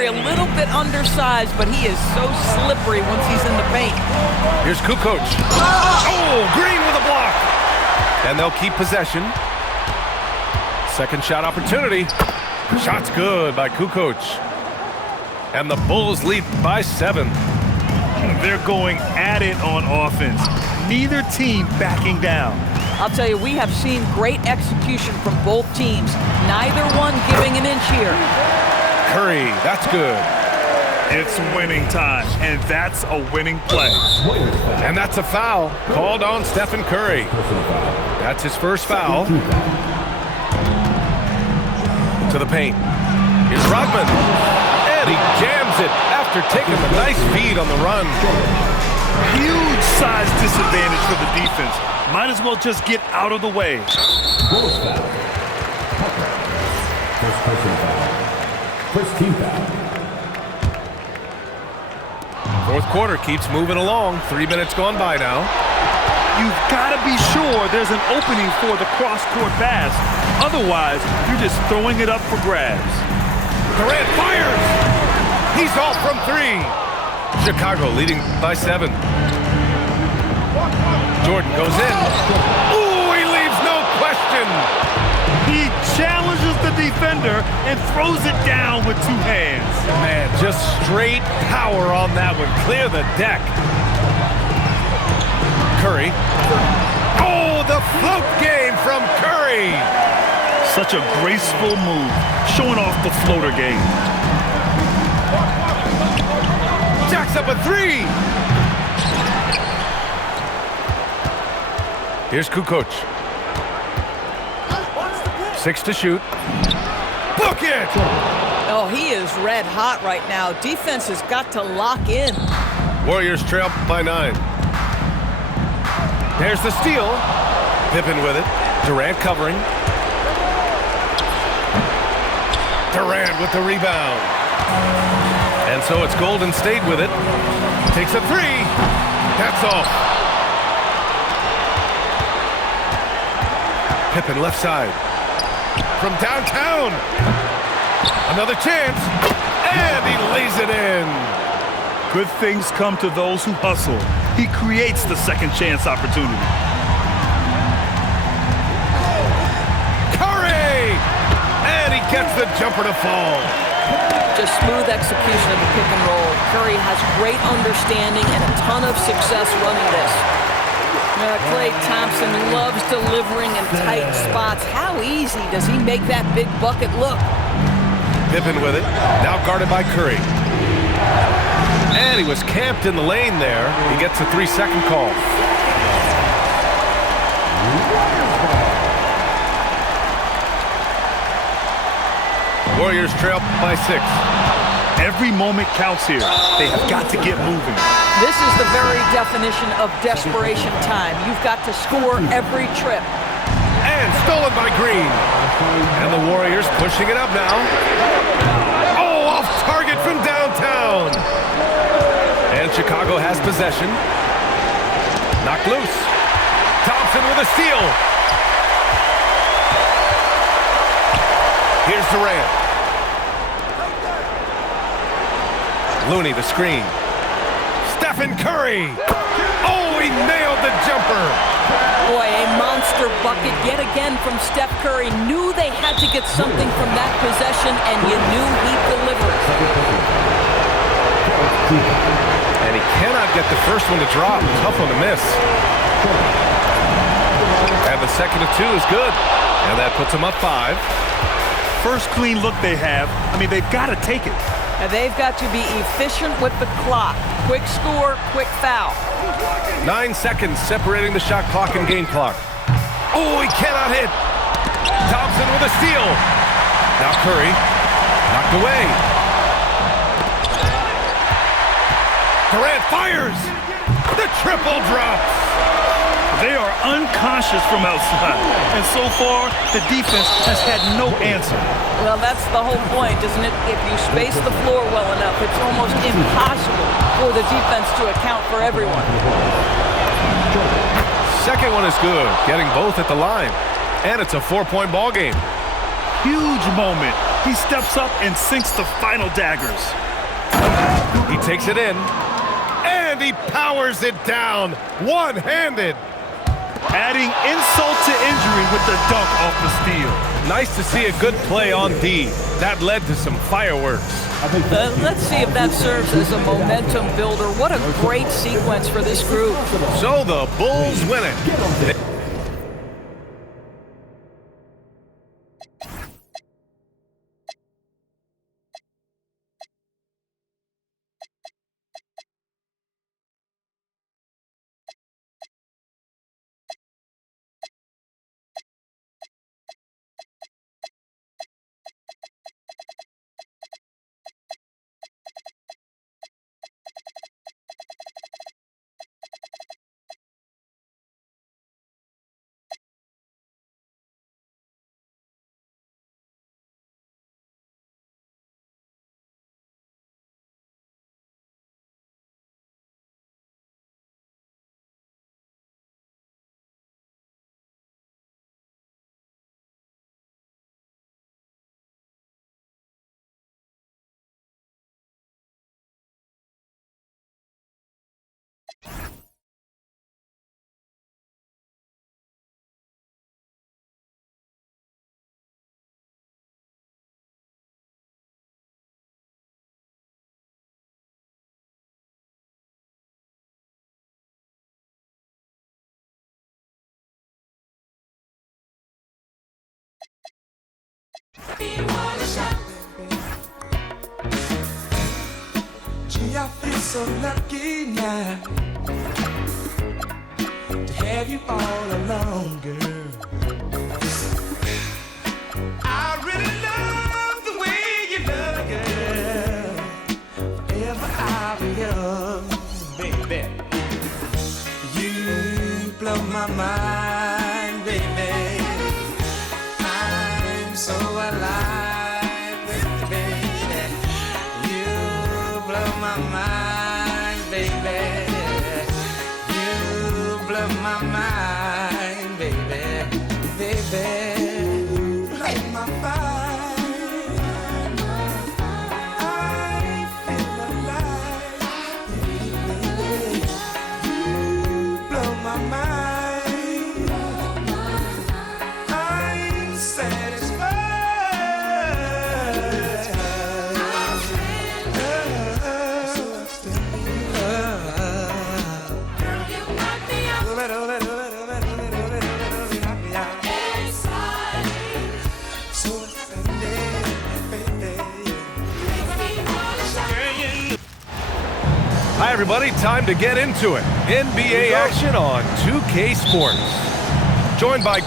Curry, a little bit undersized, but he is so slippery once he's in the paint. Here's Kukoc. Oh, Green with a block. And they'll keep possession. Second shot opportunity. Shot's good by Kukoc. And the Bulls lead by 7. They're going at it on offense. Neither team backing down. I'll tell you, we have seen great execution from both teams. Neither one giving an inch here. Curry, that's good. It's winning time, and that's a winning play. And that's a foul called on Stephen Curry. That's his first foul. To the paint. Here's Rodman. And he jams it after taking a nice feed on the run. Huge size disadvantage for the defense. Might as well just get out of the way. First person foul. First team foul. Fourth quarter keeps moving along. 3 minutes gone by now. You've got to be sure there's an opening for the cross-court pass. Otherwise, you're just throwing it up for grabs. Durant fires! He's off from 3. Chicago leading by 7. Jordan goes in. Ooh, he leaves no question. He challenges the defender and throws it down with 2 hands. Man, just straight power on that one. Clear the deck. Curry. Oh, the float game from Curry. Such a graceful move, showing off the floater game. Jacks up a 3. Here's Kukoc. 6 to shoot. Book it! Oh, he is red hot right now. Defense has got to lock in. Warriors trail by 9. There's the steal. Pippen with it. Durant covering. Durant with the rebound. And so it's Golden State with it. Takes a 3. That's off. Pippen left side. From downtown. Another chance. And he lays it in. Good things come to those who hustle. He creates the second chance opportunity. Curry! And he gets the jumper to fall. Just smooth execution of the pick and roll. Curry has great understanding and a ton of success running this. Klay Thompson loves delivering in tight spots. How easy does he make that big bucket look? Pippen with it. Now guarded by Curry. And he was camped in the lane there. He gets a 3-second call. Warriors trail by 6. Every moment counts here. They have got to get moving. This is the very definition of desperation time. You've got to score every trip. And stolen by Green. And the Warriors pushing it up now. Oh, off target from downtown. And Chicago has possession. Knocked loose. Thompson with a steal. Here's Durant. Looney the screen. Stephen Curry. Oh, he nailed the jumper. Boy, a monster bucket yet again from Steph Curry. Knew they had to get something from that possession, and you knew he'd deliver. And he cannot get the first one to drop. Tough one to miss. And the second of 2 is good. And that puts him up 5. First clean look they have. I mean, they've got to take it. And they've got to be efficient with the clock. Quick score, quick foul. 9 seconds separating the shot clock and game clock. Oh, he cannot hit. Thompson with a steal. Now Curry. Knocked away. Durant fires. The triple drops. They are unconscious from outside. And so far, the defense has had no answer. Well, that's the whole point, isn't it? If you space the floor well enough, it's almost impossible for the defense to account for everyone. Second one is good, getting both at the line. And it's a 4-point ball game. Huge moment. He steps up and sinks the final daggers. He takes it in, and he powers it down, one-handed. Adding insult to injury with the dunk off the steal. Nice to see a good play on D. That led to some fireworks. Let's see if that serves as a momentum builder. What a great sequence for this group. So the Bulls win it. Gee, I feel so lucky now to have you all along, girl. I really love the way you love it, girl. Forever I'll be yours, baby. You blow my mind, baby. I'm so alive, baby. You blow my mind, baby. You blow my mind, baby. Baby, blow my mind. I feel alive, baby. You blow my mind. I'm satisfied. Hi, everybody. Time to get into it. NBA action on 2K Sports. Joined by...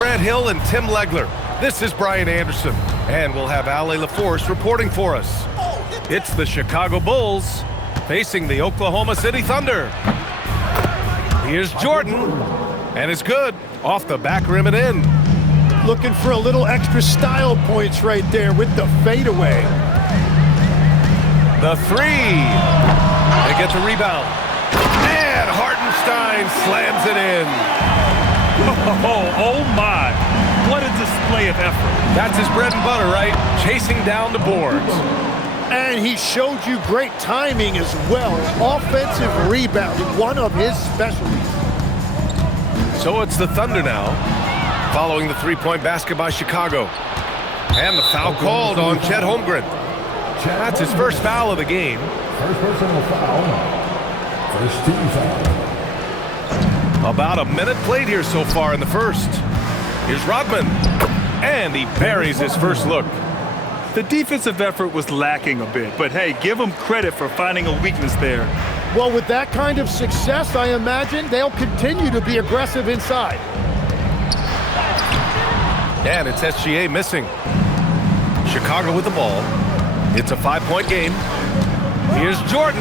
Brad Hill and Tim Legler. This is Brian Anderson, and we'll have Ali LaForce reporting for us. It's the Chicago Bulls facing the Oklahoma City Thunder. Here's Jordan, and it's good. Off the back rim and in. Looking for a little extra style points right there with the fadeaway. The three. They get the rebound. And Hartenstein slams it in. Oh my. What a display of effort. That's his bread and butter, right? Chasing down the boards. And he showed you great timing as well. Offensive rebounding, one of his specialties. So it's the Thunder now, following the three-point basket by Chicago. And the foul called on Chet Holmgren. That's his first foul of the game. First personal foul. First team foul. About a minute played here so far in the first. Here's Rodman, and he buries his first look. The defensive effort was lacking a bit, but hey, give them credit for finding a weakness there. Well, with that kind of success, I imagine they'll continue to be aggressive inside. And it's SGA missing. Chicago with the ball. It's a 5-point game. Here's Jordan.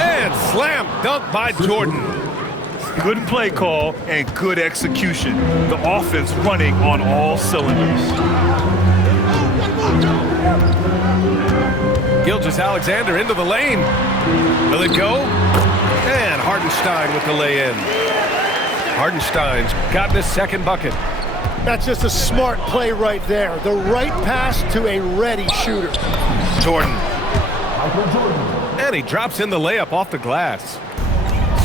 And slam dunk by Jordan. Good play call and good execution. The offense running on all cylinders. Gilgeous-Alexander into the lane. Will it go? And Hartenstein with the lay-in. Hartenstein's gotten his second bucket. That's just a smart play right there. The right pass to a ready shooter. Jordan. And he drops in the layup off the glass.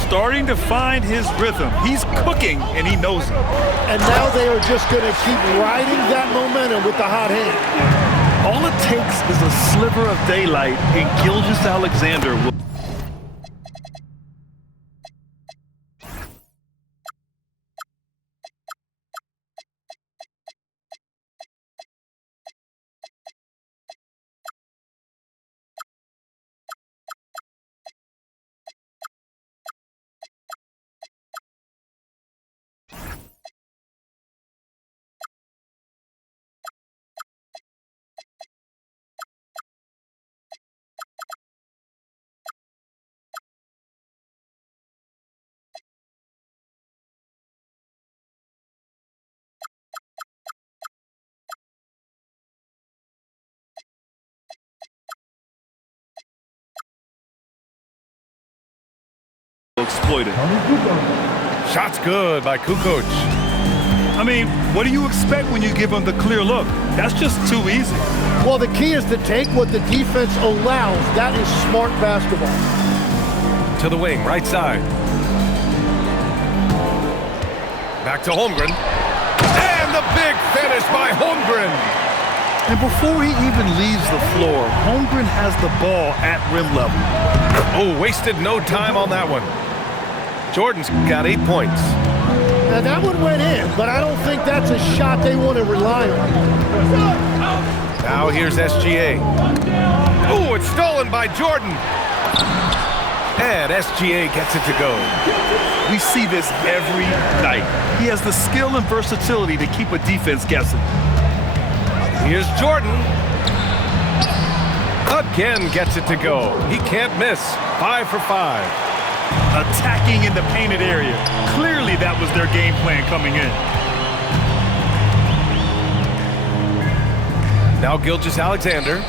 Starting to find his rhythm. He's cooking, and he knows it. And now they are just going to keep riding that momentum with the hot hand. All it takes is a sliver of daylight, and Gilgeous-Alexander will... exploited. Shot's good by Kukoc. I mean, what do you expect when you give him the clear look? That's just too easy. Well, the key is to take what the defense allows. That is smart basketball. To the wing, right side. Back to Holmgren. And the big finish by Holmgren. And before he even leaves the floor, Holmgren has the ball at rim level. Oh, wasted no time on that one. Jordan's got 8 points. Now, that one went in, but I don't think that's a shot they want to rely on. Now here's SGA. Oh, it's stolen by Jordan. And SGA gets it to go. We see this every night. He has the skill and versatility to keep a defense guessing. Here's Jordan. Again gets it to go. He can't miss. 5 for 5. Attacking in the painted area. Clearly that was their game plan coming in. Now Gilgeous-Alexander.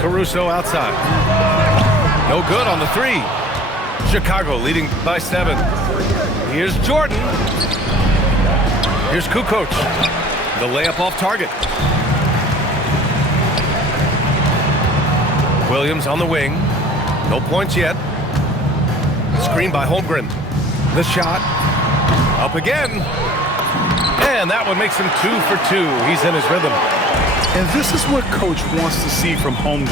Caruso outside. No good on the 3. Chicago leading by 7. Here's Jordan. Here's Kukoc. The layup off target. Williams on the wing. No points yet. Screen by Holmgren. The shot. Up again. And that one makes him 2 for 2. He's in his rhythm. And this is what Coach wants to see from Holmgren.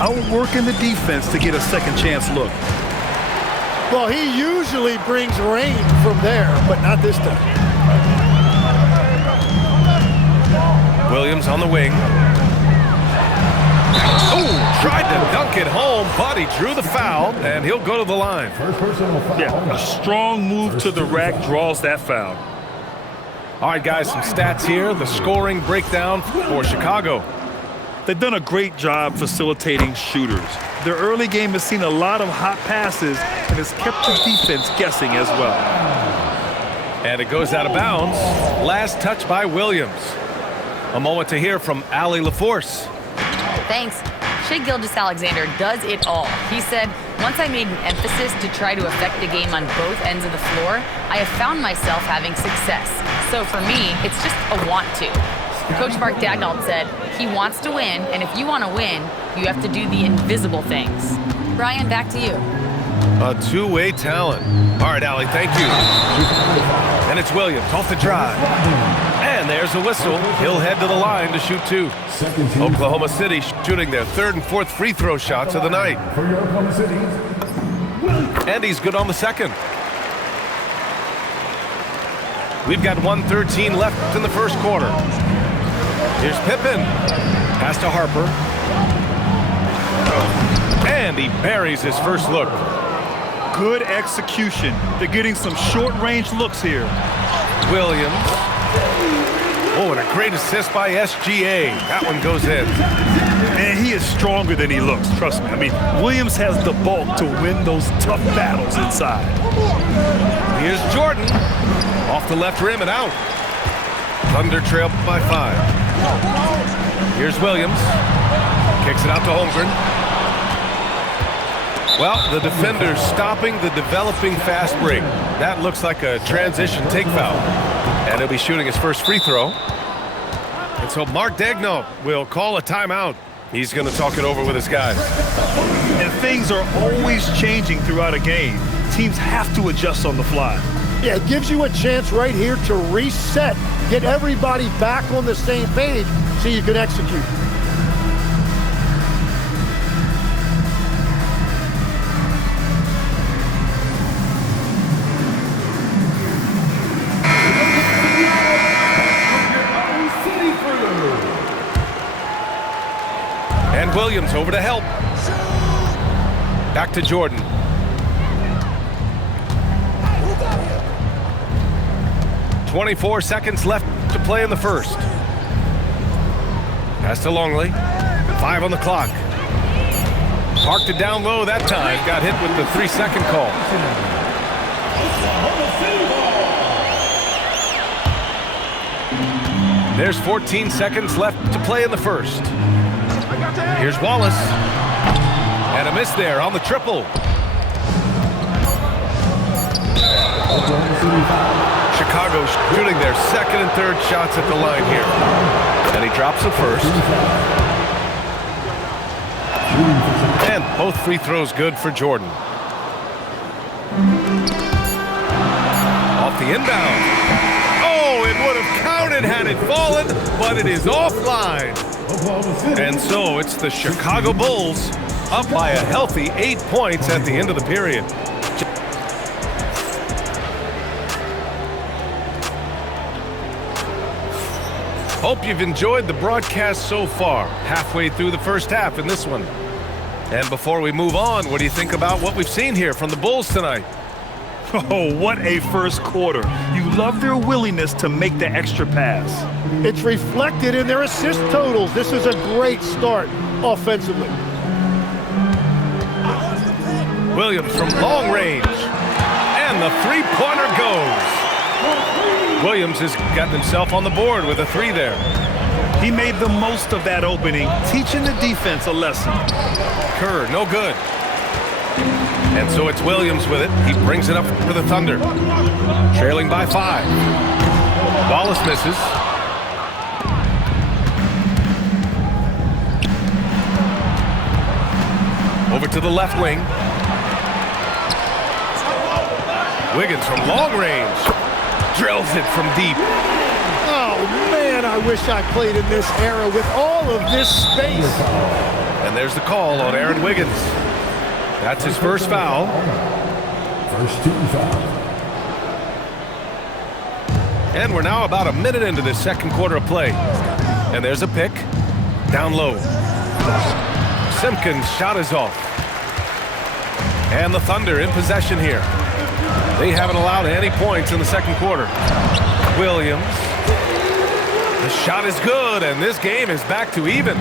Outworking the defense to get a second chance look. Well, he usually brings rain from there, but not this time. Williams on the wing. Oh, tried to dunk it home, but he drew the foul, and he'll go to the line. Yeah, a strong move to the rack draws that foul. All right, guys, some stats here. The scoring breakdown for Chicago. They've done a great job facilitating shooters. Their early game has seen a lot of hot passes and has kept the defense guessing as well. And it goes out of bounds. Last touch by Williams. A moment to hear from Allie LaForce. Thanks. Shai Gilgeous-Alexander does it all. He said, once I made an emphasis to try to affect the game on both ends of the floor, I have found myself having success. So for me, it's just a want to. Coach Mark Daigneault said, he wants to win, and if you want to win, you have to do the invisible things. Brian, back to you. A two-way talent. All right, Allie, thank you. And it's Williams off the drive. And there's a whistle. He'll head to the line to shoot 2. Oklahoma City shooting their 3rd and 4th free throw shots of the night. For your Oklahoma City, And he's good on the second. We've got 1:13 left in the first quarter. Here's Pippen. Pass to Harper. And he buries his first look. Good execution. They're getting some short-range looks here. Williams. Oh, and a great assist by SGA. That one goes in. Man, he is stronger than he looks, trust me. I mean, Williams has the bulk to win those tough battles inside. Here's Jordan. Off the left rim and out. Thunder trail by 5. Here's Williams. Kicks it out to Holmgren. Well, the defender's stopping the developing fast break. That looks like a transition take foul. And he'll be shooting his first free throw. And so Mark Daigneault will call a timeout. He's going to talk it over with his guys. And things are always changing throughout a game. Teams have to adjust on the fly. Yeah, it gives you a chance right here to reset, get everybody back on the same page so you can execute. And Williams over to help. Back to Jordan. .24 seconds left to play in the first. Pass to Longley. 5 on the clock. Parked it down low that time. Got hit with the 3-second call. There's 14 seconds left to play in the first. Here's Wallace. And a miss there on the triple. Chicago shooting their second and third shots at the line here. And he drops the first. And both free throws good for Jordan. Off the inbound. Oh, it would have counted had it fallen, but it is offline. And so it's the Chicago Bulls up by a healthy 8 points at the end of the period. Hope you've enjoyed the broadcast so far. Halfway through the first half in this one. And before we move on, what do you think about what we've seen here from the Bulls tonight? Oh, what a first quarter. You love their willingness to make the extra pass. It's reflected in their assist totals. This is a great start offensively. Williams from long range. And the three-pointer goes. Williams has gotten himself on the board with a 3 there. He made the most of that opening, teaching the defense a lesson. Kerr, no good. And so it's Williams with it. He brings it up for the Thunder. Trailing by 5. Wallace misses. Over to the left wing. Wiggins from long range. Drills it from deep. Oh, man, I wish I played in this era with all of this space. And there's the call on Aaron Wiggins. That's his first foul. First team foul. And we're now about a minute into this second quarter of play. And there's a pick. Down low. Simpkins' shot is off. And the Thunder in possession here. They haven't allowed any points in the second quarter. Williams. The shot is good, and this game is back to even.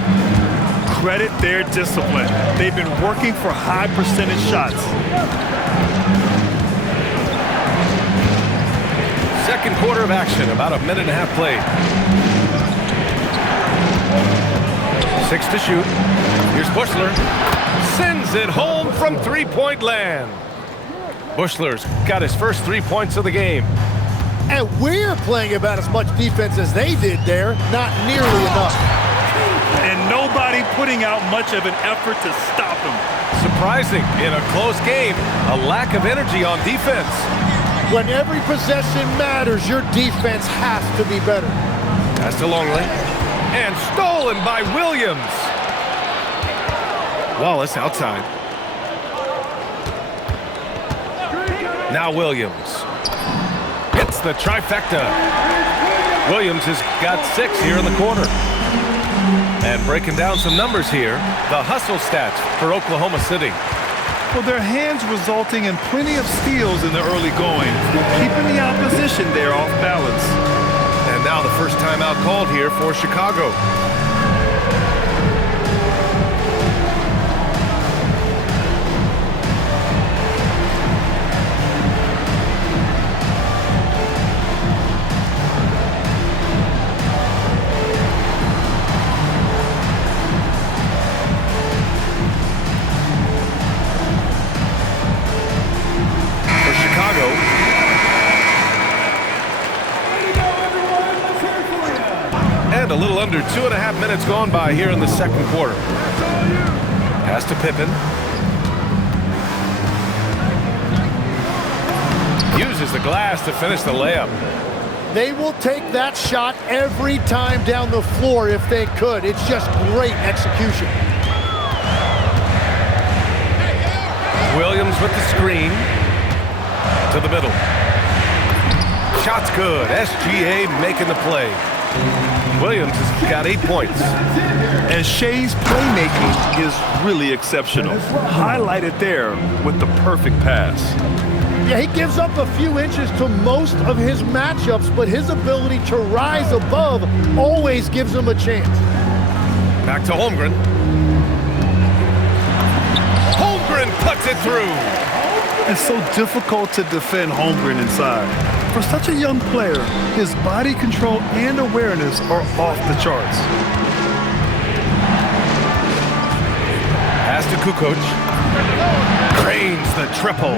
Credit their discipline. They've been working for high percentage shots. Second quarter of action, about a minute and a half played. 6 to shoot. Here's Bushler. Sends it home from three-point land. Bushler's got his first 3 points of the game. And we're playing about as much defense as they did there. Not nearly enough. And nobody putting out much of an effort to stop him. Surprising, in a close game, a lack of energy on defense. When every possession matters, your defense has to be better. Pass to Longley. And stolen by Williams. Wallace outside. Now Williams. Hits the trifecta. Williams has got 6 here in the quarter. And breaking down some numbers here, the hustle stats for Oklahoma City. Well, their hands resulting in plenty of steals in the early going, keeping the opposition there off balance. And now the first timeout called here for Chicago. And a little under 2.5 minutes gone by here in the second quarter. Pass to Pippen. Uses the glass to finish the layup. They will take that shot every time down the floor if they could. It's just great execution. Williams with the screen. To the middle. Shot's good. SGA making the play. Williams has got 8 points. And Shea's playmaking is really exceptional. Highlighted there with the perfect pass. Yeah, he gives up a few inches to most of his matchups, but his ability to rise above always gives him a chance. Back to Holmgren. Holmgren puts it through. It's so difficult to defend Holmgren inside. For such a young player, his body control and awareness are off the charts. Pass to Kukoc. Cranes the triple.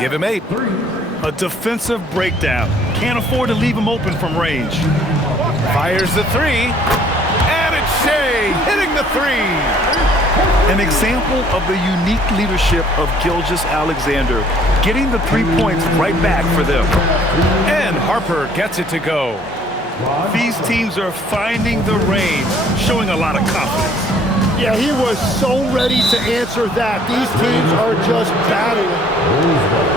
Give him 8. A defensive breakdown. Can't afford to leave him open from range. Fires the 3. And it's Shea hitting the 3. An example of the unique leadership of Gilgeous-Alexander, getting the 3 points right back for them. And Harper gets it to go. These teams are finding the range, showing a lot of confidence. Yeah, he was so ready to answer that. These teams are just battling.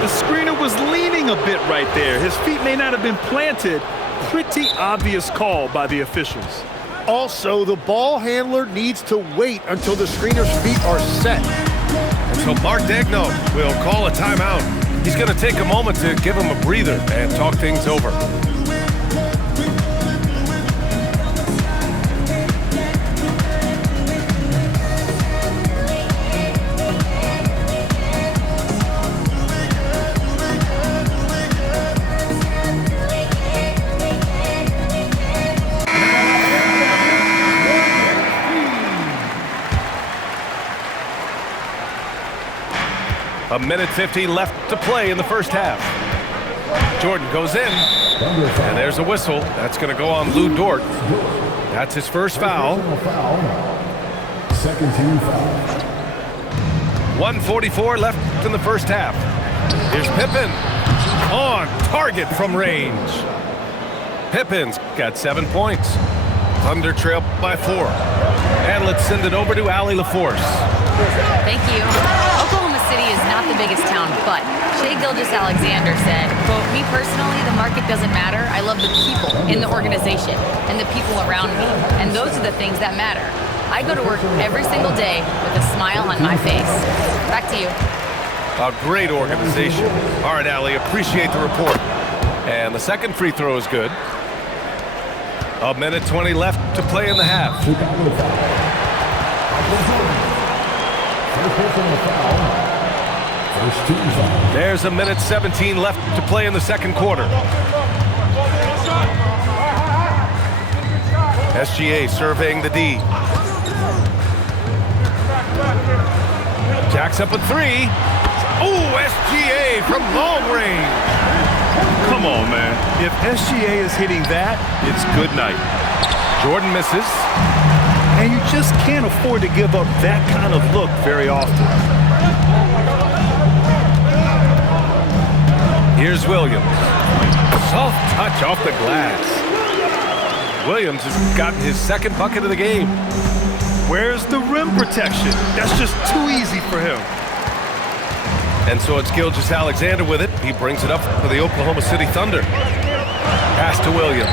The screener was leaning a bit right there. His feet may not have been planted. Pretty obvious call by the officials. Also, the ball handler needs to wait until the screener's feet are set. And so Mark Daigneault will call a timeout. He's going to take a moment to give him a breather and talk things over. A minute 50 left to play in the first half. Jordan goes in, and there's a whistle. That's going to go on Lou Dort. That's his first foul. Second team foul. 1:44 left in the first half. Here's Pippen on target from range. Pippen's got 7 points. Thunder trail by 4. And let's send it over to Allie LaForce. Thank you. Oklahoma City is not the biggest town, but Shai Gilgeous-Alexander said, quote, "Me personally, the market doesn't matter. I love the people in the organization and the people around me, and those are the things that matter. I go to work every single day with a smile on my face." Back to you. A great organization. All right, Allie, appreciate the report. And the second free throw is good. A minute 20 left to play in the half. Chicago foul. First personal foul. First team foul. There's a minute 17 left to play in the second quarter. SGA surveying the D. Jacks up a 3. Oh, SGA from long range. Come on, man. If SGA is hitting that, it's good night. Jordan misses. And you just can't afford to give up that kind of look very often. Here's Williams. Soft touch off the glass. Williams has gotten his second bucket of the game. Where's the rim protection? That's just too easy for him. And so it's Gilgeous-Alexander with it. He brings it up for the Oklahoma City Thunder. Pass to Williams.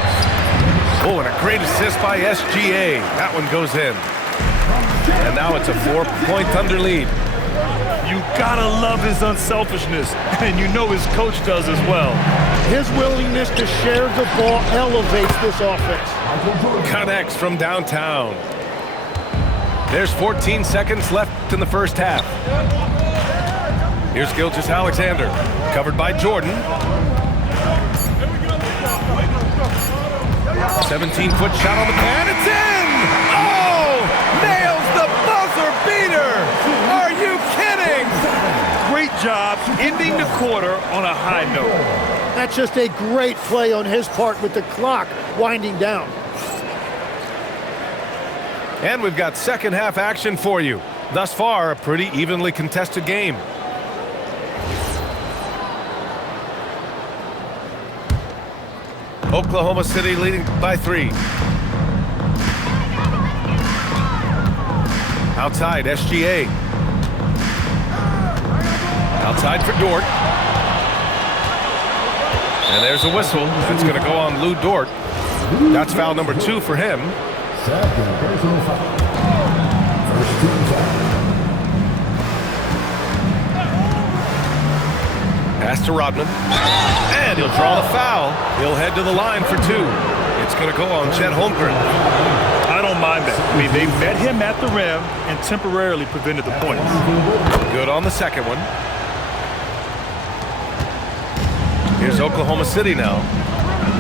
Oh, and a great assist by SGA. That one goes in. And now it's a 4-point Thunder lead. You gotta love his unselfishness, and you know his coach does as well. His willingness to share the ball elevates this offense. Connects from downtown. There's 14 seconds left in the first half. Here's Gilgeous-Alexander, covered by Jordan. 17-foot shot on the pan, it's in! Oh! Nails the buzzer beater! Are you kidding? Great job ending the quarter on a high note. That's just a great play on his part with the clock winding down. And we've got second half action for you. Thus far, a pretty evenly contested game. Oklahoma City leading by 3. Outside, SGA. Outside for Dort. And there's a whistle. It's going to go on Lou Dort. That's foul number 2 for him. Second personal foul. First team foul. Pass to Rodman. And he'll draw the foul. He'll head to the line for 2. It's going to go on Chet Holmgren. I don't mind that. I mean, they met him at the rim and temporarily prevented the points. Good on the second one. Here's Oklahoma City now.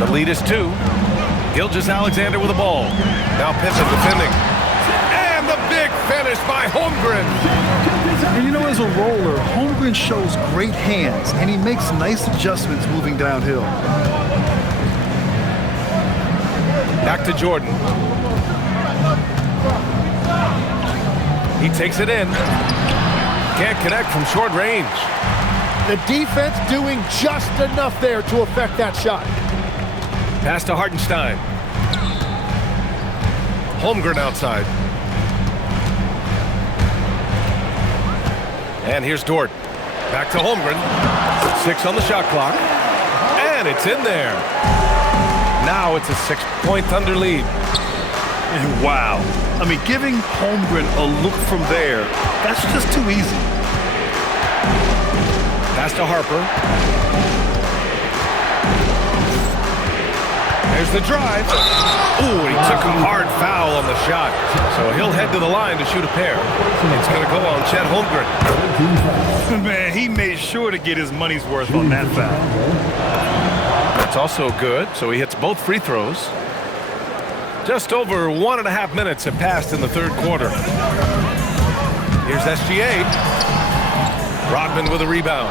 The lead is 2. Gilgeous-Alexander with the ball. Now Pippen defending. And the big finish by Holmgren. And you know, as a roller, Holmgren shows great hands, and he makes nice adjustments moving downhill. Back to Jordan. He takes it in. Can't connect from short range. The defense doing just enough there to affect that shot. Pass to Hartenstein. Holmgren outside. And here's Dort. Back to Holmgren. 6 on the shot clock. And it's in there. Now it's a 6-point Thunder lead. And wow. I mean, giving Holmgren a look from there, that's just too easy. Pass to Harper. There's the drive. Ooh, he took a hard foul on the shot. So he'll head to the line to shoot a pair. It's going to go on Chet Holmgren. Man, he made sure to get his money's worth on that foul. That's also good, so he hits both free throws. Just over 1.5 minutes have passed in the third quarter. Here's SGA. Rodman with a rebound.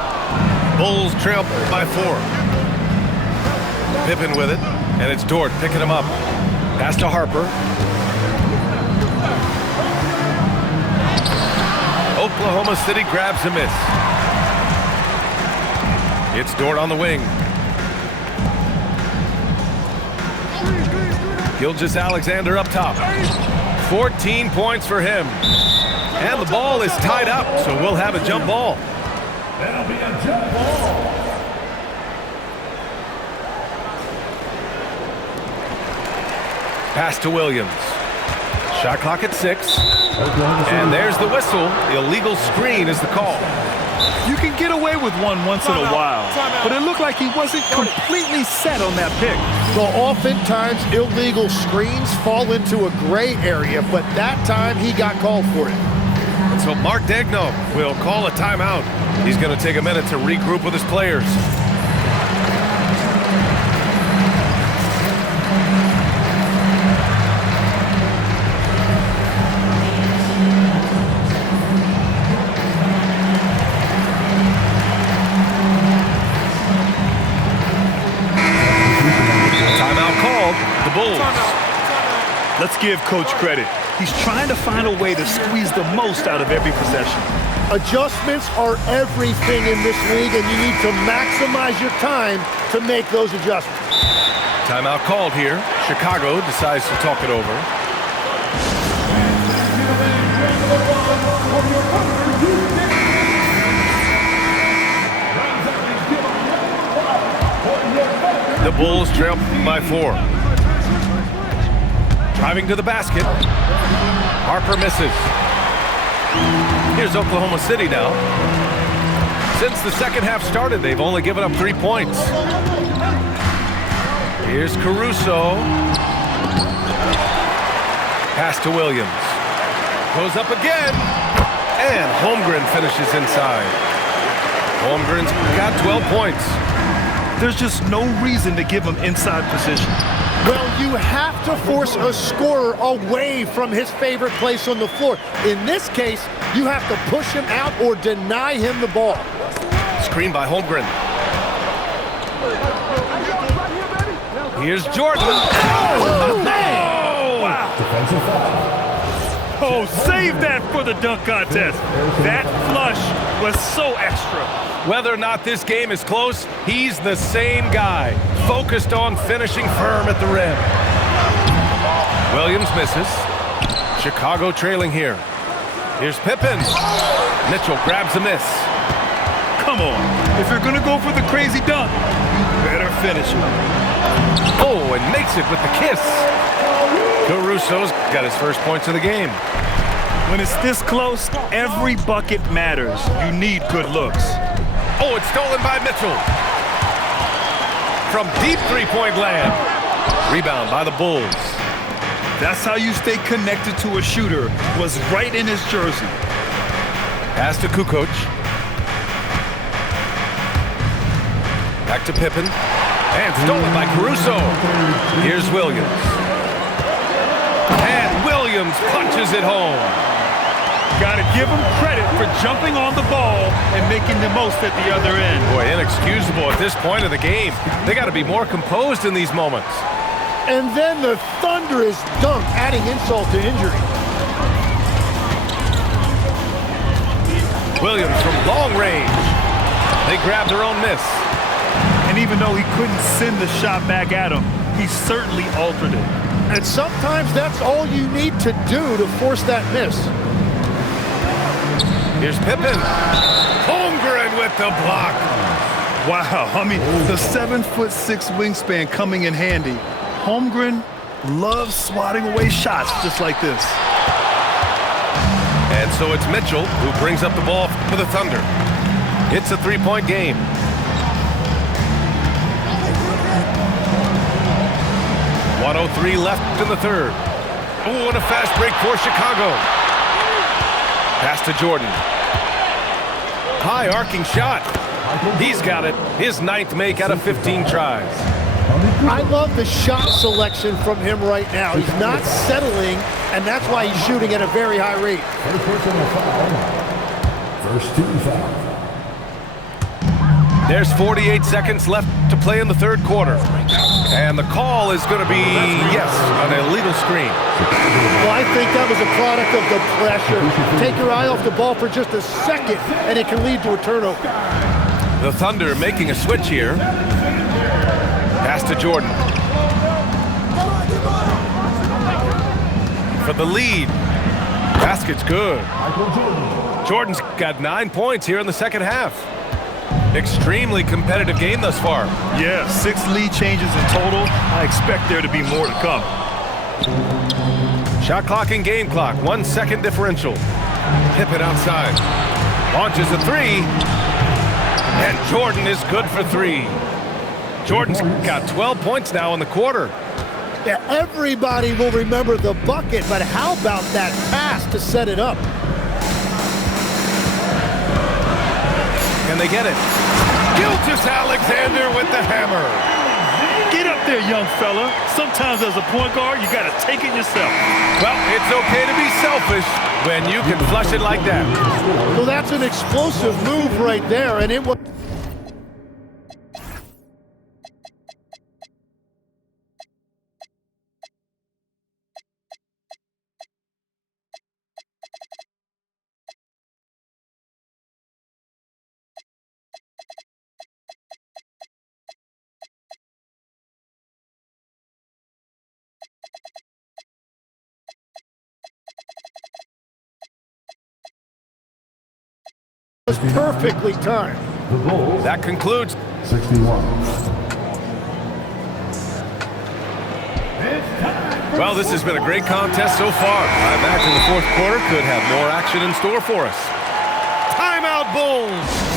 Bulls trail by 4. Pippen with it, and it's Dort picking him up. Pass to Harper. Oklahoma City grabs a miss. It's Dort on the wing. Gilgeous-Alexander up top. 14 points for him. And the ball is tied up, so we'll have a jump ball. That'll be a jump ball. Pass to Williams. Shot clock at 6. And there's the whistle. The illegal screen is the call. You can get away with one once in a while, but it looked like he wasn't completely set on that pick. So oftentimes illegal screens fall into a gray area, but that time he got called for it. And so Mark Daigneault will call a timeout. He's going to take a minute to regroup with his players. Let's give Coach credit. He's trying to find a way to squeeze the most out of every possession. Adjustments are everything in this league, and you need to maximize your time to make those adjustments. Timeout called here. Chicago decides to talk it over. The Bulls trail by 4. Driving to the basket. Harper misses. Here's Oklahoma City now. Since the second half started, they've only given up 3 points. Here's Caruso. Pass to Williams. Goes up again. And Holmgren finishes inside. Holmgren's got 12 points. There's just no reason to give him inside position. Well, you have to force a scorer away from his favorite place on the floor. In this case, you have to push him out or deny him the ball. Screen by Holmgren. Here's Jordan. Oh, wow. Defensive foul. Oh, save that for the dunk contest. That flush was so extra. Whether or not this game is close, he's the same guy, focused on finishing firm at the rim. Williams misses. Chicago trailing here. Here's Pippen. Mitchell grabs a miss. Come on. If you're going to go for the crazy dunk, better finish it. Oh, and makes it with the kiss. Caruso's got his first points of the game. When it's this close, every bucket matters. You need good looks. Oh, it's stolen by Mitchell. From deep three-point land. Rebound by the Bulls. That's how you stay connected to a shooter. Was right in his jersey. Pass to Kukoc. Back to Pippen. And stolen by Caruso. Here's Williams. And Williams punches it home. Got to give him credit for jumping on the ball and making the most at the other end. Boy, inexcusable at this point of the game. They got to be more composed in these moments. And then the thunderous dunk, adding insult to injury. Williams from long range. They grab their own miss. And even though he couldn't send the shot back at him, he certainly altered it. And sometimes that's all you need to do to force that miss. Here's Pippen. Holmgren with the block. Wow, I mean, the 7'6" wingspan coming in handy. Holmgren loves swatting away shots just like this. And so it's Mitchell who brings up the ball for the Thunder. It's a three-point game. .103 left in the third. Oh, and a fast break for Chicago. Pass to Jordan. High arcing shot. He's got it. His 9th make out of 15 tries. I love the shot selection from him right now. He's not settling, and that's why he's shooting at a very high rate. First personal foul. First team foul. There's 48 seconds left to play in the third quarter. And the call is going to be, yes, an illegal screen. Well, I think that was a product of the pressure. Take your eye off the ball for just a second, and it can lead to a turnover. The Thunder making a switch here. Pass to Jordan. For the lead. Basket's good. Jordan's got 9 points here in the second half. Extremely competitive game thus far. Yeah, 6 lead changes in total. I expect there to be more to come. Shot clock and game clock, 1 second differential. Pippen outside. Launches a three. And Jordan is good for 3. Jordan's got 12 points now in the quarter. Yeah, everybody will remember the bucket, but how about that pass to set it up? Can they get it? Gilgeous-Alexander with the hammer. Get up there, young fella. Sometimes as a point guard, you got to take it yourself. Well, it's okay to be selfish when you can flush it like that. Well, that's an explosive move right there, and it was... perfectly timed. The Bulls, That concludes 61. Well, this has been a great contest so far. I imagine the fourth quarter could have more action in store for us. Timeout, Bulls!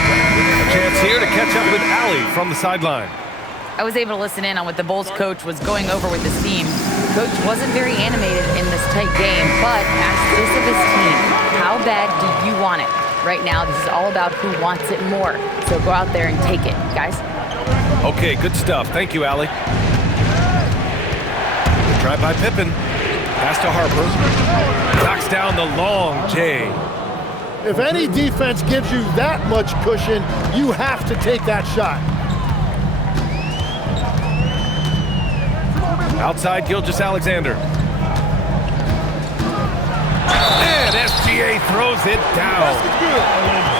A chance here to catch up with Allie from the sideline. I was able to listen in on what the Bulls coach was going over with his team. The coach wasn't very animated in this tight game, but asked this of his team: how bad do you want it? Right now, this is all about who wants it more. So go out there and take it, guys. Okay, good stuff. Thank you, Allie. Try by Pippen. Pass to Harper. Knocks down the long J. If any defense gives you that much cushion, you have to take that shot. Outside, Gilgeous-Alexander. And SGA throws it down.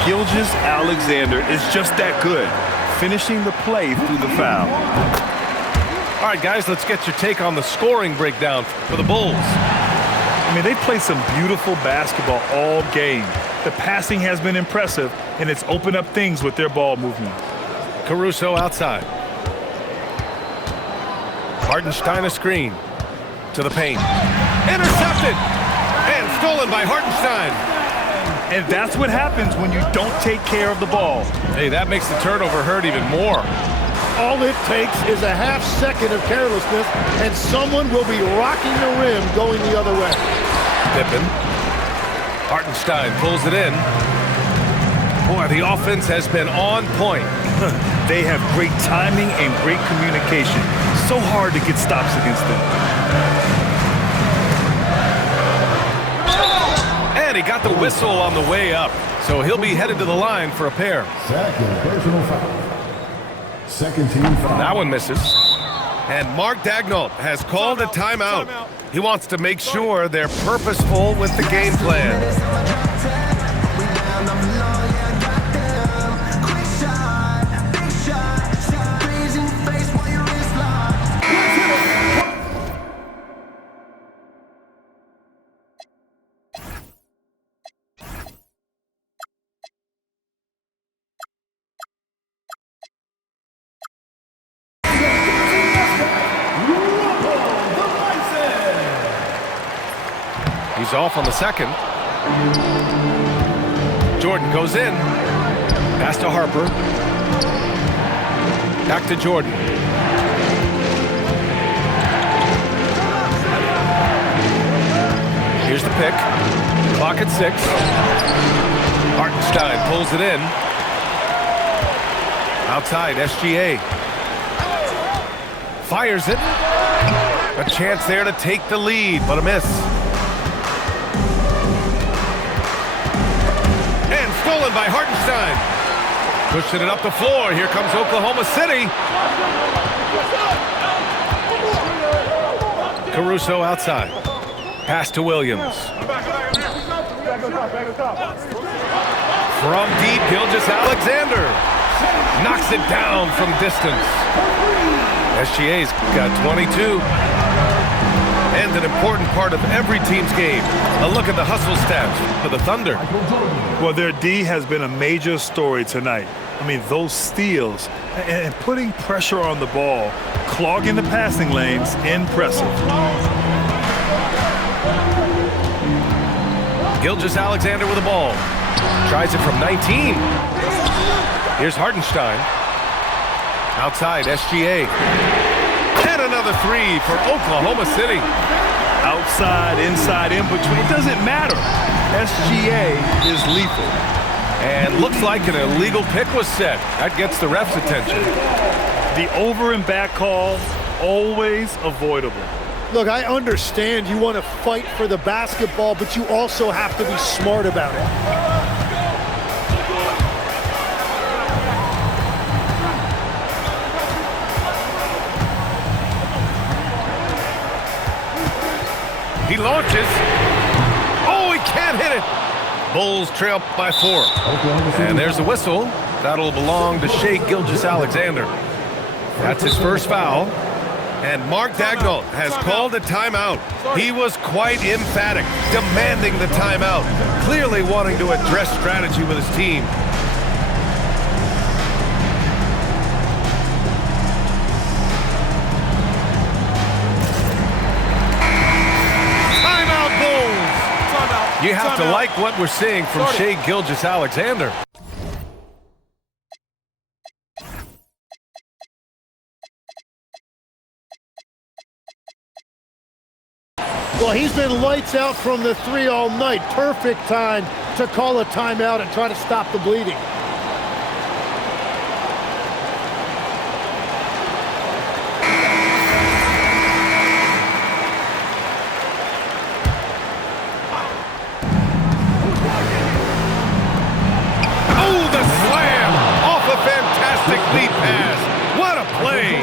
Gilgeous-Alexander is just that good, finishing the play through the foul. All right, guys, let's get your take on the scoring breakdown for the Bulls. I mean, they played some beautiful basketball all game. The passing has been impressive, and it's opened up things with their ball movement. Caruso outside. Hartenstein a screen. To the paint. Intercepted! And stolen by Hartenstein. And that's what happens when you don't take care of the ball. Hey, that makes the turnover hurt even more. All it takes is a half second of carelessness, and someone will be rocking the rim going the other way. Pippen. Hartenstein pulls it in. Boy, the offense has been on point. They have great timing and great communication. So hard to get stops against them. And he got the whistle on the way up, so he'll be headed to the line for a pair. Second personal foul. Second team foul. That one misses. And Mark Daigneault has called a timeout. He wants to make sure they're purposeful with the game plan. He's off on the second. Jordan goes in. Pass to Harper. Back to Jordan. Here's the pick. Clock at 6. Hartenstein pulls it in. Outside, SGA. Fires it. A chance there to take the lead, but a miss. And stolen by Hartenstein. Pushing it up the floor. Here comes Oklahoma City. Caruso outside. Pass to Williams. From deep, Gilgeous-Alexander knocks it down from distance. SGA's got 22. And an important part of every team's game. A look at the hustle stats for the Thunder. Well, their D has been a major story tonight. I mean, those steals and putting pressure on the ball, clogging the passing lanes, impressive. Gilgeous-Alexander with the ball. Tries it from 19. Here's Hartenstein. Outside, SGA. And another three for Oklahoma City. Outside, inside, in between, it doesn't matter. SGA is lethal. And looks like an illegal pick was set. That gets the ref's attention. The over and back call, always avoidable. Look, I understand you want to fight for the basketball, but you also have to be smart about it. He launches. Oh, he can't hit it. Bulls trail by 4. And there's the whistle. That'll belong to Shai Gilgeous-Alexander. That's his first foul. And Mark Daigneault has called a timeout. He was quite emphatic, demanding the timeout, clearly wanting to address strategy with his team. Timeout Bulls! You have to like what we're seeing from Shai Gilgeous-Alexander. Well, he's been lights out from the three all night. Perfect time to call a timeout and try to stop the bleeding. Oh, the slam! Off a fantastic lead pass. What a play!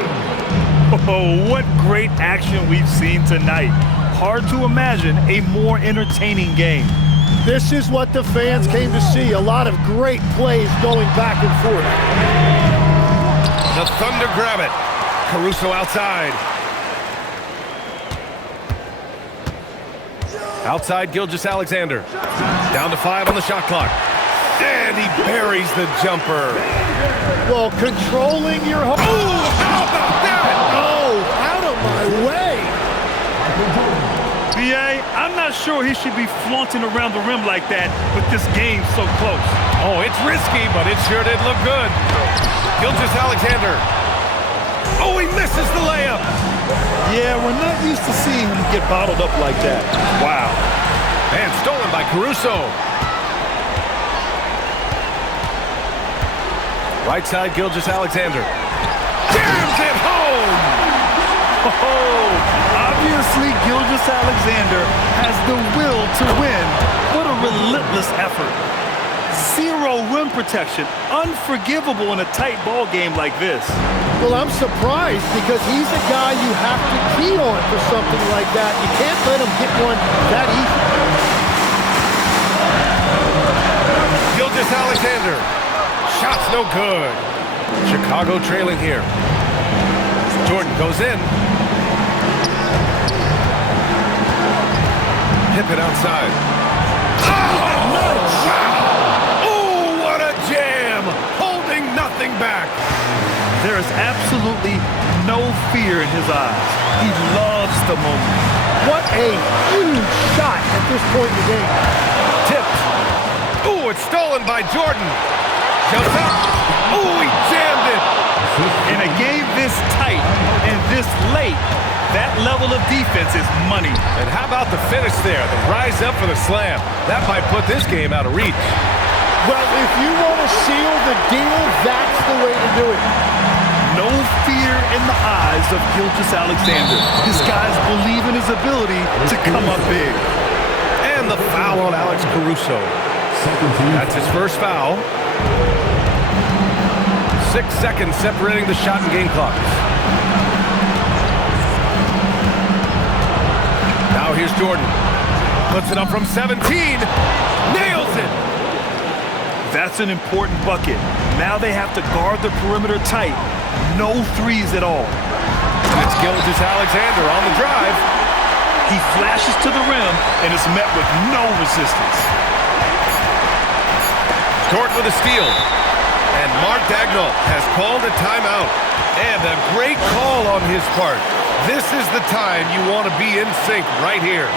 Oh, what great action we've seen tonight. Hard to imagine a more entertaining game. This is what the fans came to see. A lot of great plays going back and forth. The Thunder grab it. Caruso outside. Outside Gilgeous-Alexander. Down to 5 on the shot clock. And he buries the jumper. Well, controlling your home. Oh, how about that? Oh, out of my way. B.A., I'm not sure he should be flaunting around the rim like that with this game so close. Oh, it's risky, but it sure did look good. Gilgeous-Alexander. Oh, he misses the layup. Yeah, we're not used to seeing him get bottled up like that. Wow. And stolen by Caruso. Right side, Gilgeous-Alexander. Jams it home! Oh, obviously Gilgeous-Alexander has the will to win. What a relentless effort. Zero rim protection. Unforgivable in a tight ball game like this. Well, I'm surprised because he's a guy you have to key on for something like that. You can't let him get one that easy. Gilgeous-Alexander. Shot's no good. Chicago trailing here. Jordan goes in. Pippen outside. Oh, what a jam! Holding nothing back. There is absolutely no fear in his eyes. He loves the moment. What a huge shot at this point in the game. Tipped. Oh, it's stolen by Jordan. Jumps up. Oh, he jammed it. In a game this tight and this late, that level of defense is money. And how about the finish there? The rise up for the slam. That might put this game out of reach. Well, if you want to seal the deal, that's the way to do it. No fear in the eyes of Gilgeous-Alexander. His guys believe in his ability to come up big. And the foul on Alex Caruso. That's his first foul. 6 seconds separating the shot and game clocks. Now here's Jordan. Puts it up from 17. Nails it. That's an important bucket. Now they have to guard the perimeter tight. No threes at all. It's Gilgeous-Alexander on the drive. He flashes to the rim and is met with no resistance. Jordan with a steal. And Mark Daigneault has called a timeout. And a great call on his part. This is the time you want to be in sync right here.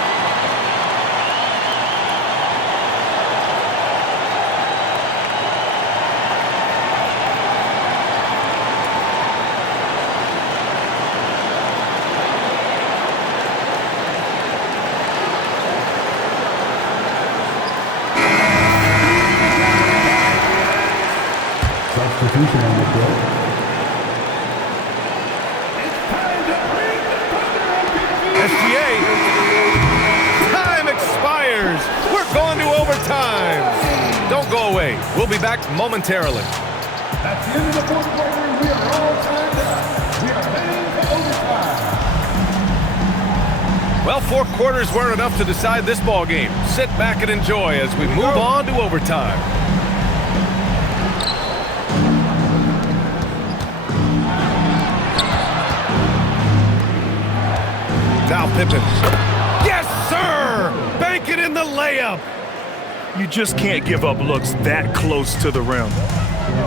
Substitution on the field. SGA. Time expires. We're going to overtime. Don't go away. We'll be back momentarily. At the end of the fourth quarter, we are all timed up. We are heading to overtime. Well, 4 quarters weren't enough to decide this ball game. Sit back and enjoy as we move on to overtime. Now Pippen. Yes, sir! Bank it in the layup. You just can't give up looks that close to the rim.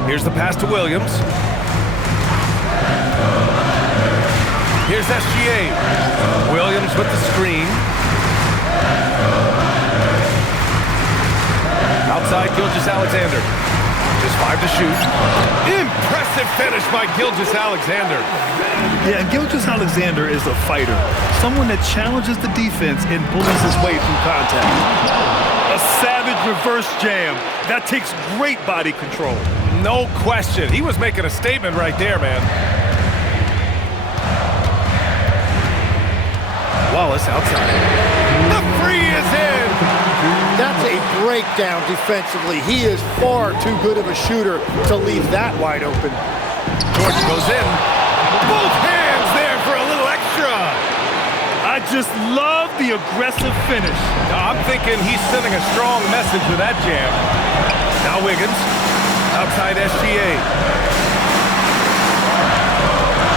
Here's the pass to Williams. Here's SGA. Williams with the screen. Outside Gilgeous-Alexander. Just 5 to shoot. Impressive finish by Gilgeous-Alexander. Yeah, and Gilgeous-Alexander is a fighter. Someone that challenges the defense and bullies his way through contact. A savage reverse jam. That takes great body control. No question. He was making a statement right there, man. Wallace outside. The free is in. That's a breakdown defensively. He is far too good of a shooter to leave that wide open. George goes in. Both hands there for a little extra. I just love the aggressive finish. I'm thinking he's sending a strong message with that jam. Now Wiggins. Outside SGA.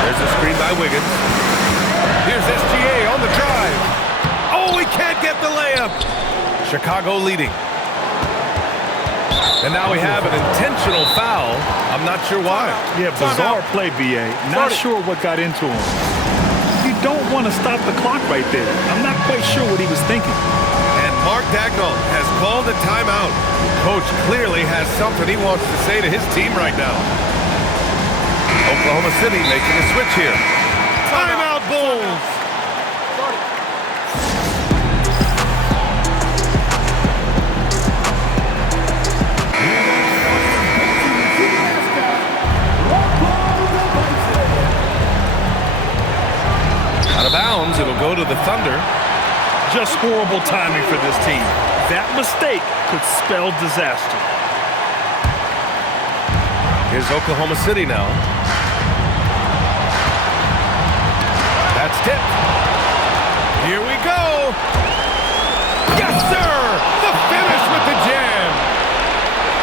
There's a screen by Wiggins. Here's SGA on the drive. Oh, he can't get the layup. Chicago leading. And now we have an intentional foul. I'm not sure why. Yeah, bizarre play, B.A. Not sure what got into him. You don't want to stop the clock right there. I'm not quite sure what he was thinking. And Mark Dagnall has called a timeout. Coach clearly has something he wants to say to his team right now. Oklahoma City making a switch here. Timeout, Bulls! Out of bounds, it'll go to the Thunder. Just horrible timing for this team. That mistake could spell disaster. Here's Oklahoma City now. That's tipped. Here we go. Yes, sir! The finish with the jam.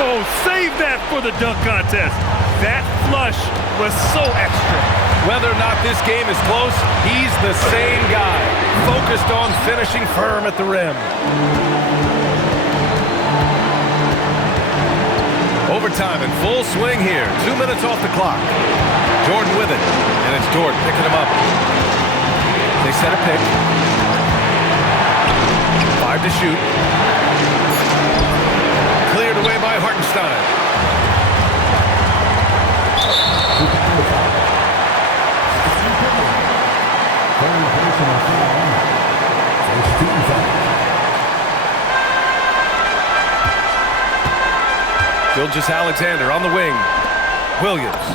Oh, save that for the dunk contest. That flush was so extra. Whether or not this game is close, he's the same guy, focused on finishing firm at the rim. Overtime in full swing here. 2 minutes off the clock. Jordan with it, and it's Jordan picking him up. They set a pick. 5 to shoot. Cleared away by Hartenstein. Gilgeous-Alexander on the wing. Williams.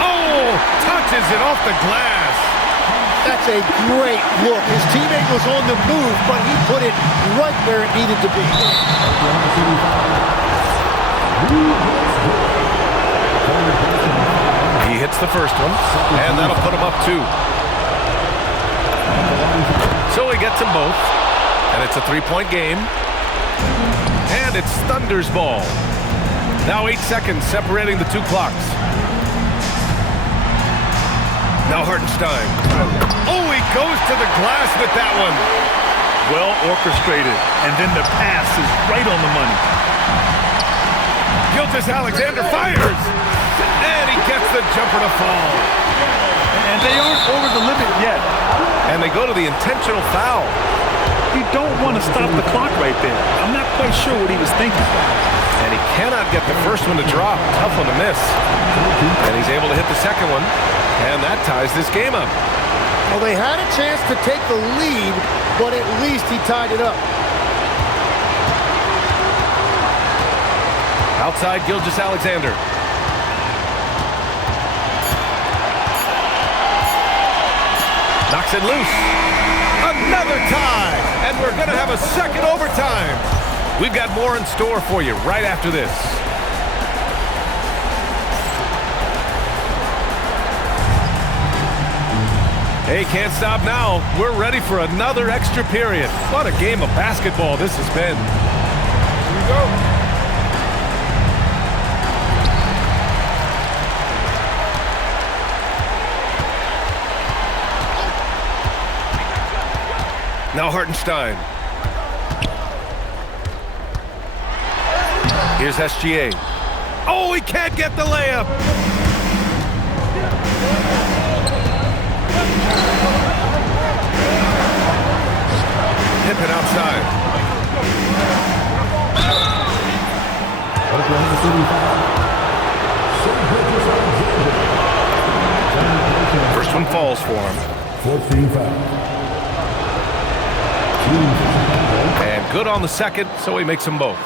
Oh, touches it off the glass. That's a great look. His teammate was on the move, but he put it right where it needed to be. He hits the first one, and that'll put him up 2. So he gets them both, and it's a 3-point game. And it's Thunder's ball. Now 8 seconds separating the 2 clocks. Now Hartenstein. Oh, he goes to the glass with that one. Well orchestrated, and then the pass is right on the money. Gilgeous-Alexander fires, and he gets the jumper to fall. And they aren't over the limit yet. And they go to the intentional foul. You don't want to stop the clock right there. I'm not quite sure what he was thinking. And he cannot get the first one to drop. Tough one to miss. And he's able to hit the second one, and that ties this game up. Well, they had a chance to take the lead, but at least he tied it up. Outside Gilgeous-Alexander. Knocks it loose. Another tie, and we're going to have a second overtime. We've got more in store for you right after this. Hey, can't stop now. We're ready for another extra period. What a game of basketball this has been. Here we go. Now Hartenstein. Here's SGA. Oh, he can't get the layup. Pippen outside. Oklahoma City foul. First one falls for him. 14 foul. And good on the second, so he makes them both.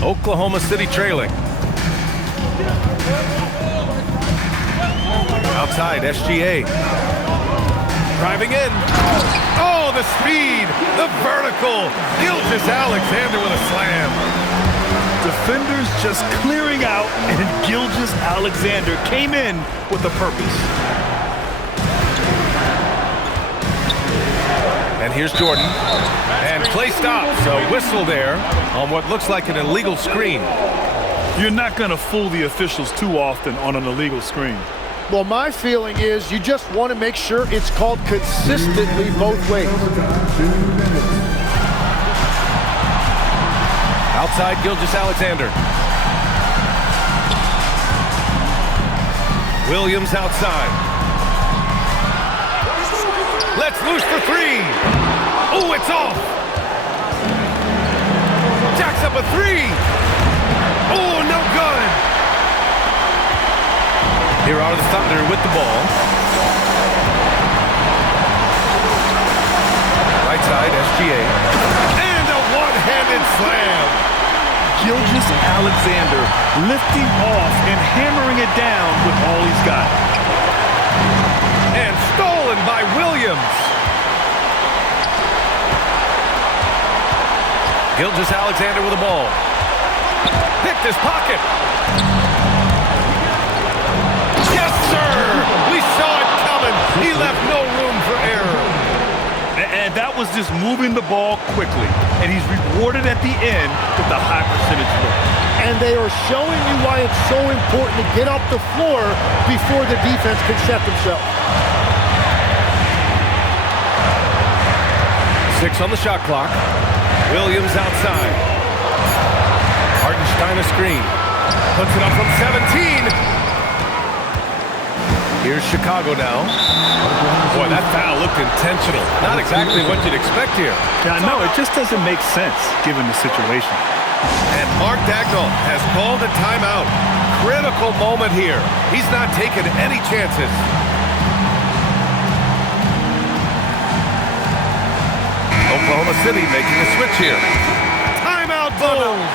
Oklahoma City trailing. Outside, SGA. Driving in. Oh, the speed, the vertical. Gilgeous-Alexander with a slam. Defenders just clearing out, and Gilgeous-Alexander came in with a purpose. And here's Jordan. And play stops. A whistle there on what looks like an illegal screen. You're not going to fool the officials too often on an illegal screen. Well, my feeling is you just want to make sure it's called consistently both ways. Outside, Gilgeous-Alexander. Williams outside. Let's loose for three. Oh, it's off. Jacks up a three. Oh, no good. Here are the Thunder with the ball. Right side, SGA. And a one-handed slam. Gilgeous-Alexander lifting off and hammering it down with all he's got. And stolen by Williams. Gilgeous-Alexander with the ball. Picked his pocket. Yes, sir! We saw it coming. He left no room for error. And that was just moving the ball quickly. And he's rewarded at the end with a high percentage look. And they are showing you why it's so important to get off the floor before the defense can set themselves. 6 on the shot clock. Williams outside. Hartenstein a screen. Puts it up from 17. Here's Chicago now. Boy, that foul looked intentional. Not exactly what you'd expect here. Yeah, I know. It just doesn't make sense given the situation. And Mark Daigneault has called a timeout. Critical moment here. He's not taking any chances. Oklahoma City making a switch here. Timeout Bulls.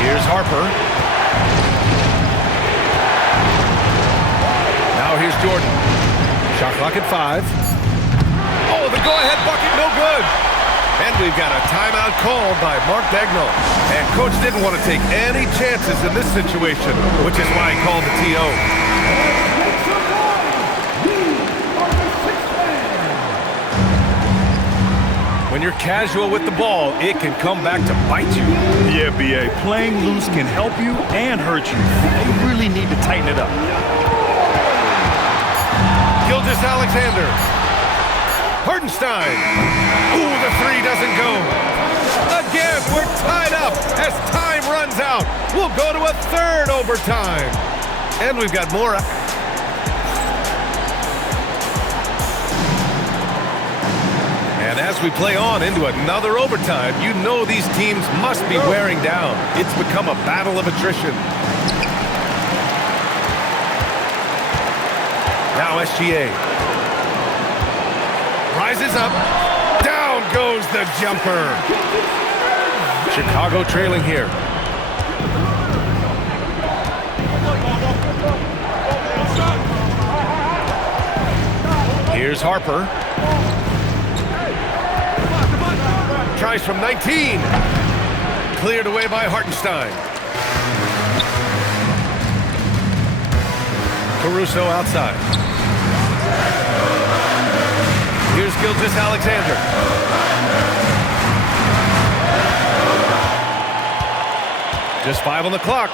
Here's Harper. Now here's Jordan. Shot clock at 5. Oh, the go-ahead bucket, no good. And we've got a timeout called by Mark Daigneault. And coach didn't want to take any chances in this situation, which is why he called the TO. When you're casual with the ball, it can come back to bite you. Yeah, B.A. Playing loose can help you and hurt you. You really need to tighten it up. Gilgeous-Alexander. Hartenstein. Ooh, the three doesn't go. Again, we're tied up as time runs out. We'll go to a third overtime. And we've got more. And as we play on into another overtime, you know these teams must be wearing down. It's become a battle of attrition. Now SGA. Rises up. Down goes the jumper. Chicago trailing here. Here's Harper. Tries from 19. Cleared away by Hartenstein. Caruso outside. Here's Gilgeous-Alexander. Just 5 on the clock.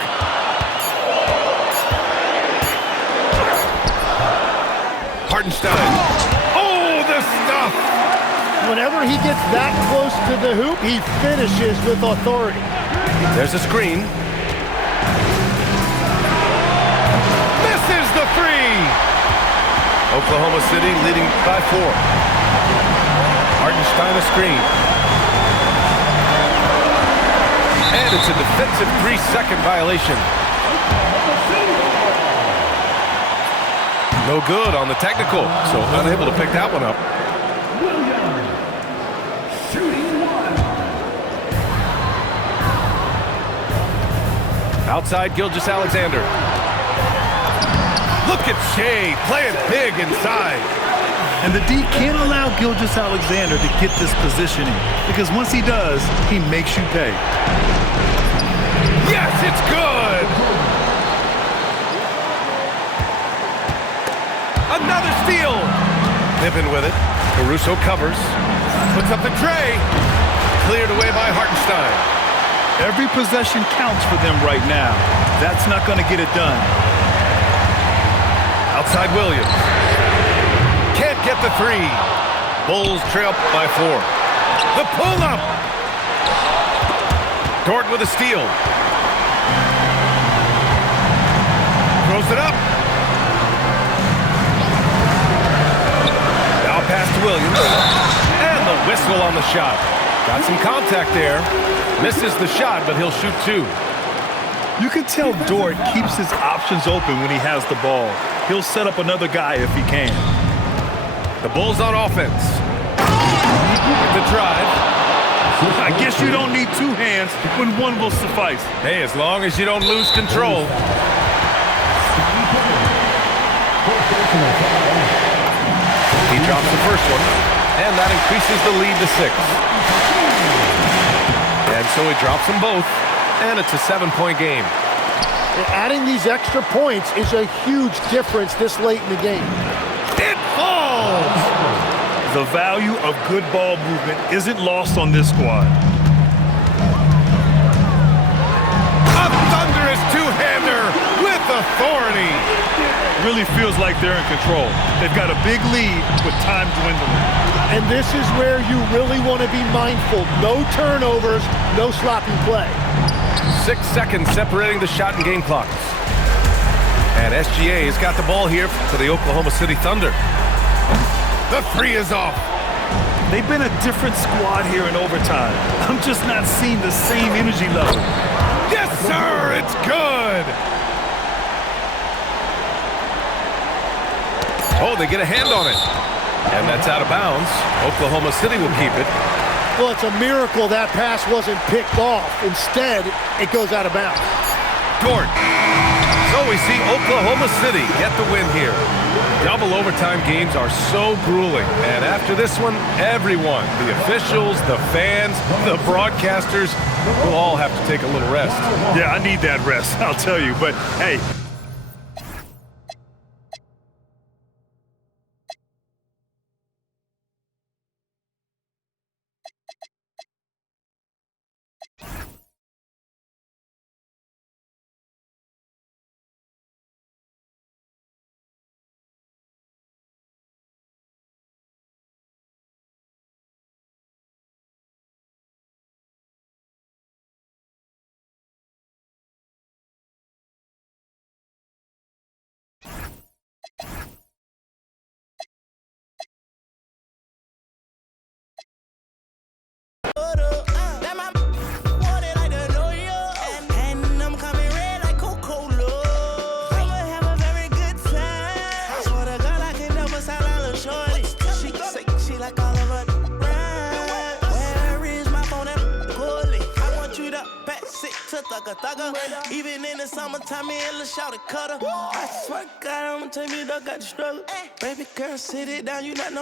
Hartenstein. Oh, the stuff! Whenever he gets that close to the hoop, he finishes with authority. There's a screen. Misses the three! Oklahoma City leading by 4. Hartenstein a screen. And it's a defensive 3-second violation. No good on the technical, so unable to pick that one up. Outside Gilgeous-Alexander. Look at Shea playing big inside. And the D can't allow Gilgeous-Alexander to get this positioning, because once he does, he makes you pay. Yes, it's good! Another steal! Pippen with it. Caruso covers. Puts up the tray. Cleared away by Hartenstein. Every possession counts for them right now. That's not going to get it done. Outside Williams. Can't get the three. Bulls trail by 4. The pull-up! Gordon with a steal. Throws it up. Now pass to Williams. And the whistle on the shot. Got some contact there. Misses the shot, but he'll shoot 2. You can tell Dort keeps his options open when he has the ball. He'll set up another guy if he can. The Bulls on offense. The drive. I guess you don't need 2 hands when one will suffice. Hey, as long as you don't lose control. He drops the first one, and that increases the lead to 6. And so he drops them both, and it's a 7-point game. Adding these extra points is a huge difference this late in the game. It falls! The value of good ball movement isn't lost on this squad. A thunderous two-hander with authority. Really feels like they're in control. They've got a big lead with time dwindling. And this is where you really want to be mindful. No turnovers, no sloppy play. 6 seconds separating the shot and game clocks. And SGA has got the ball here for the Oklahoma City Thunder. The three is off. They've been a different squad here in overtime. I'm just not seeing the same energy level. Yes, sir, it's good. Oh, they get a hand on it. And that's out of bounds. Oklahoma City will keep it. Well, it's a miracle that pass wasn't picked off. Instead, it goes out of bounds. Gordon. So we see Oklahoma City get the win here. Double overtime games are so grueling. And after this one, everyone, the officials, the fans, the broadcasters, will all have to take a little rest. Yeah, I need that rest, I'll tell you. But, hey, even in the summertime, me and Lil' Shawty cutter. I swear to God, I'ma take me, dog, got the struggle. Baby girl, sit it down, you not know.